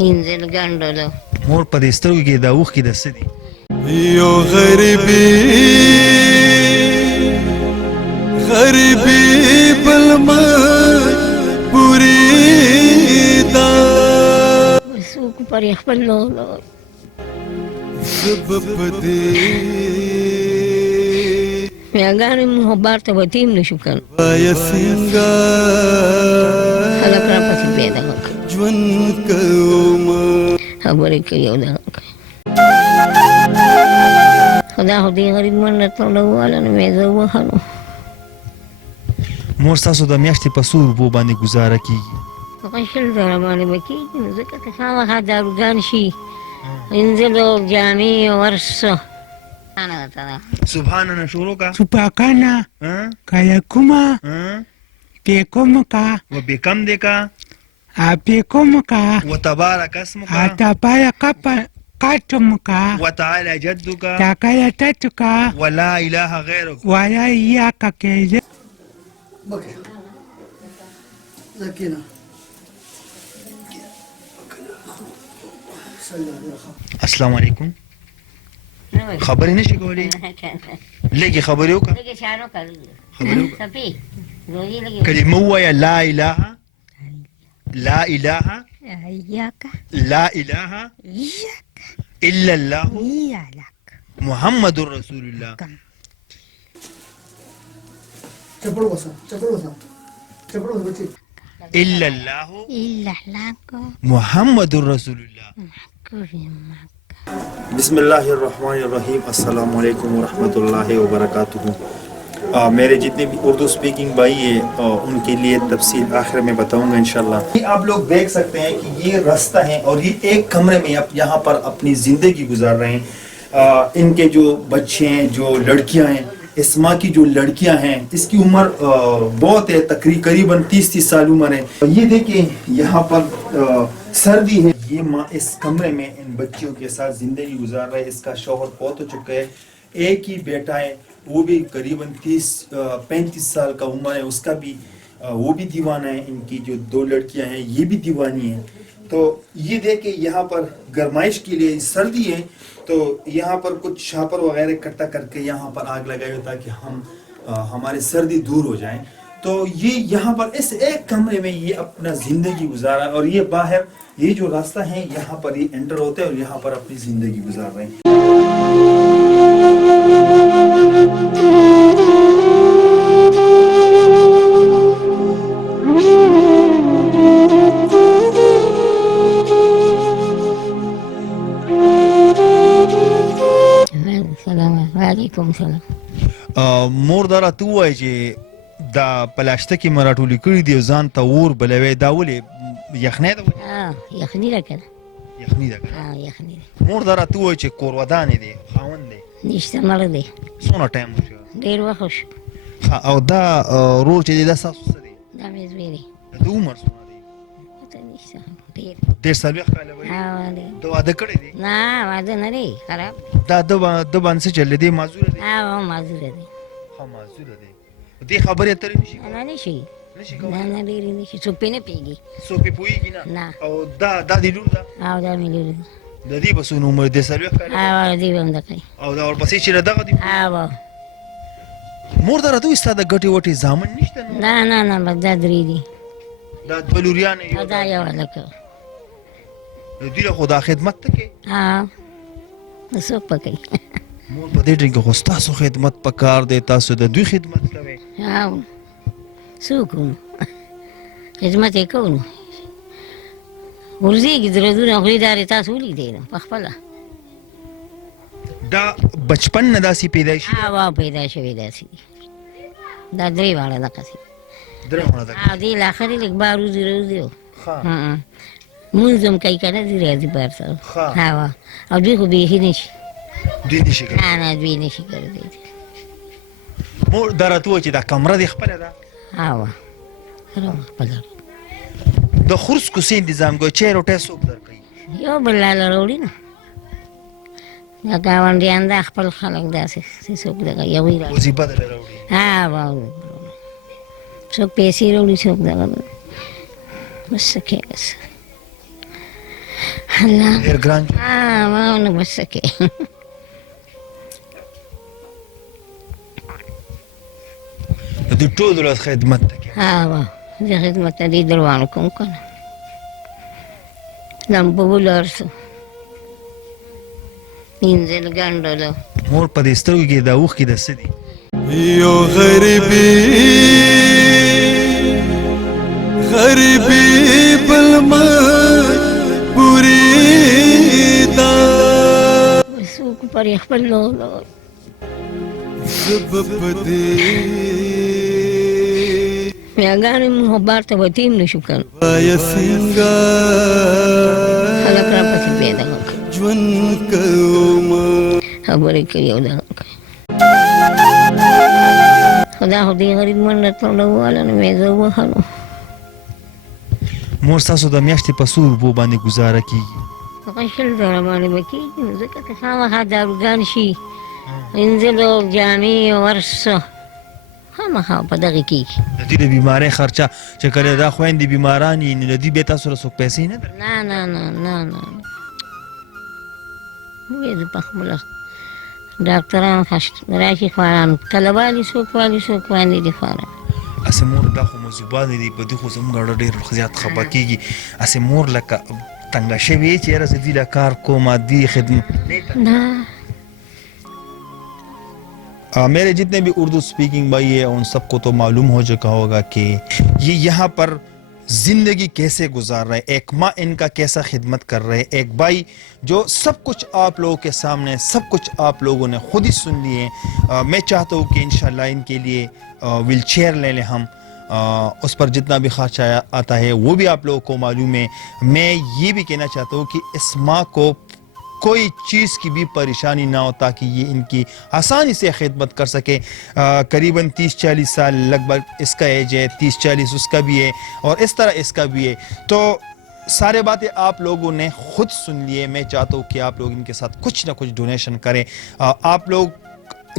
انزل ګنډلو مور په دې سترګو کې دا اوښکې د څه دي؟ یو غریبي بل مجبوري ده څوک پرې خپل لولو زه په دې میاګانې مو بار ته وتیم نشو کړ وایه څنګه خلک راپسې پیدا وکړه ژوند کومه خبرې کوي او دغه کوي خدا خو دې غریب منډه ټوله وواله نو مې زه ووهلو مور ستاسو د میاشتې په څو روپو باندې ګزاره کېږي؟ هغه شل زره باندې به کېږي نو ځکه که خامخا داروګان شي انځلو جامې هر څه سبحانه شروع کا Supakana, kayakuma, pekomuka, وبكم دکا apekomuka, وتبارك اسمك atapaya katumuka, وتعالى جدك takaya tatuka, ولا إله غيرك. wala iyaka keze. بكي زكينا السلام علیکم. خبرې نشي کولی؟ لږې خبرې وکړه. خبرې وکړه. کلمه ووایه لا اله لا اله Iyaka, لا اله iyaka, الا الله iyalak. محمد رسول الله. चपड़ बसा बच्चे الا الله Illa lako, محمد رسول الله. kurimak. बिस्मिल्लाहिर्रहमानिर्रहीम अस्सलाम वालेकुम वरहमतुल्लाहि वबरकातुहू। मेरे जितने भी उर्दू स्पीकिंग भाई हैं उनके लिए तफसील आखिर में बताऊंगा इंशाल्लाह। आप लोग देख सकते हैं कि ये रास्ता है और ये एक कमरे में आप यहाँ पर अपनी ज़िंदगी गुजार रहे हैं। इनके जो बच्चे हैं, जो लड़कियाँ हैं, इस्मा की जो लड़कियां हैं, इसकी उम्र बहुत है, करीबन 30 साल उम्र है। ये देखिए यहाँ पर सर्दी है। ये माँ इस कमरे में इन बच्चियों के साथ जिंदगी गुजार रहा है। इसका शौहर बहुत हो चुका है, एक ही बेटा है, वो भी करीबन 30-35 साल का उम्र है, उसका भी वो भी दीवाना है। इनकी जो 2 लड़कियां हैं ये भी दीवानी है। तो ये देखिए यहाँ पर गरमाइश के लिए सर्दी है तो यहाँ पर कुछ शापर वगैरह इकट्ठा करके यहाँ पर आग लगाई हो ताकि हम हमारी सर्दी दूर हो जाए। तो ये यहाँ पर इस एक कमरे में ये अपना ज़िंदगी गुजारा और ये बाहर ये जो रास्ता है यहाँ पर ये एंटर होते हैं और यहाँ पर अपनी ज़िंदगी गुजार रहे हैं। وعلیکم سلام. مور دا راته ووایه چې دا پلاشته کې مراټولي کړي دي ځان ته اور بلوي، دا ولې یخنۍ ده؟ یخني ده که نه؟ یخني ده که نه؟ یخني ده. مور دا راته ووایه چې کور ودانې دی، خاوند دی نشته، مړ دی. څومره ټایم وشو؟ ډېر وخت وشو. او دا رور چې دی دا ستاسو څه دی؟ دا مې زوی دی. د عمر څومره دی؟ پته نشته، ډېر. 40 کاله وایي. د واده کړی دی؟ نه واده نه دی، خراب. دا د باندې څه چل دی؟ معذوره دی؟ معذوره دی. ښه معذوره دی. دې خبرې اترې نشي کولی؟ نه نشي. نشي نه کولی؟ نه ډېرې نشي، څوک پرې نه پوهېږي. څوک پرې پوهېږي نه؟ نه. او دا دې لور ده؟ او دا مې لور دی. د دې به څونه عمر دی؟ 40 کاله. دی به همدغه وي. او دا ورپسې چې دغه دی؟ مور دا راته وایي ستا د ګټې وټې زامن نشته نو؟ نه نه نه بس دا 3 دي. دا 2 لوریانې او دا یو هلک. دوی له خو دا خدمت ته کوي؟ نو څوک به کوي؟ مور په دې ټیم کې خو ستاسو خدمت پکار دی، تاسو د دوی خدمت کوئ. څه وکړو؟ خدمت یې کوو نو. ورځېږي درځونه خوري، دا رې تاسو ولیدی نو په خپله. دا بچپن نه داسې پیدایشي ده؟ پیدا شوي داسې دي. دا 3 واړه دقسې. درېیمه ده. دې لا اخرې لږ بار وځي روځي و. ښه. مونځ هم کوي که نه، ځي راځي بار سره. او دوی خو بیخي نشي. دوی نشي کولی؟ نه دوی نشي کولی. مور دا راته ووایه چې دا کمره دې خپله ده؟ خپله. د خرس کوڅې انتظام کوي، چای روټۍ څوک درکوي؟ یو بل لاله راوړي نه. دا ګاونډیان دا خپل خلک داسې څوک دغه یوې راوړي. وظیفه درله راوړي؟ څوک پیسې راوړي، څوک دغه بس څه کوي. الله ډیر ګران ما نه بس کې د دې ټولو خدمت ته زه خدمت دې دروانو کوم کنه لمبو ولرسو انځل ګاندلو مور په دې سترګو کې دا اوښ کې د څه دي یو غریبی بلما پوری دا وسوق پر خپل لولو سبب دی میاګانې محبت ته وتیم نشو کنه وای څنګه خلک را پسې پیدا وکړه ژوند کوم خبرې کوي او دا خدا خو دې غریب منډه تړلواله نو مې زه ووهلو مور ستاسو د میاشتې په څو روپو باندې ګزاره کېږي هغه شل زره باندې به کېږي نو ځکه که خامخا داروګان شي انځلو جامې ورسه خامخا په دغې کېږي د دې د بیمارۍ خرچه چې کله دا خویندې بیماران وي نو د دې بیا تاسو له څوک پیسې نه در نه نه نه نه نه وایي زه پخپله ډاکټران راشي خواران کله والي څوک والي څوک باندې دي خواران اسې مور دا خو مذوبانې دي په دې خو زموږ اړه ډېر زیات خفه کېږي اسې مور لکه تنګه شوې چې یاره زه دې له کار کوم دې خدمت نه मेरे जितने भी उर्दू स्पीकिंग भाई है उन सबको तो मालूम हो चुका होगा कि ये यहाँ पर जिंदगी कैसे गुजार रहे, एक माँ इनका कैसा खिदमत कर रहे, एक भाई जो सब कुछ आप लोगों के सामने सब कुछ आप लोगों ने खुद ही सुन लिए। मैं चाहता हूँ कि इंशाल्लाह इनके लिए व्हील चेयर ले लें हम, उस पर जितना भी खर्चा आता है वो भी आप लोगों को मालूम है। मैं ये भी कहना चाहता हूँ कि इस माँ को कोई चीज़ की भी परेशानी ना हो ताकि ये इनकी आसानी से खिदमत कर सके। करीबन 30-40 साल लगभग इसका एज है, 30-40 उसका भी है और इस तरह इसका भी है। तो सारे बातें आप लोगों ने खुद सुन लिए। मैं चाहता हूँ कि आप लोग इनके साथ कुछ ना कुछ डोनेशन करें। आप लोग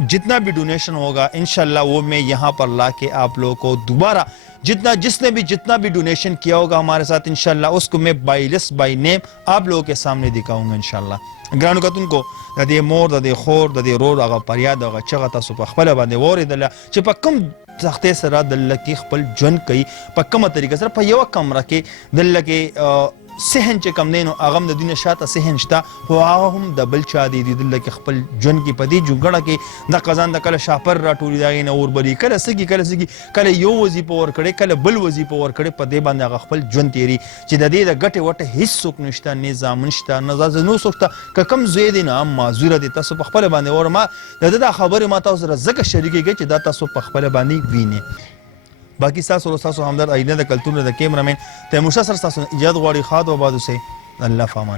जितना भी डोनेशन होगा इंशाल्लाह वो मैं यहाँ पर ला के आप लोगों को दोबारा जिसने भी जितना भी डोनेशन किया होगा हमारे साथ इंशाल्लाह उसको मैं बाई लिस्ट बाई नेम आप लोगों के सामने दिखाऊंगा इंशाल्लाह। ग्रानो कतुनको د دې مور د دې خور د دې رور هغه پریاد هغه چغه تاسو په خپل باندې وریدله چې په کوم سختۍ سره د لکه خپل ژوند کوي، په کومه طریقه سره په یو کمره کې د لکه صحن چې کم دینو هغه د دینه شاته صحن شته خو هغه هم د بل چا دی د لکه خپل ژوند کې په دې جوګړه کې د قزان د کله شاپر راټولي دا نه اور بلی کله سګي کله یو وظیفه ور کړي کله بل وظیفه ور کړي په دې باندې هغه خپل ژوند تیری چې د دې د ګټه وټه هیڅ څوک نشته، نظام نشته، نزاز نو سوچته ک کم زوی دی نه معذور دي تاسو په خپل باندې ور ما د خبره ما تاسو سره زکه شریکي چې دا تاسو په خپل باندې ویني। باقی تاسو همدرد آینه د کلتور د کیمرامین تیمورشاه سره تاسو ایجاد غواړي خاد و باد اوسه الله فامان.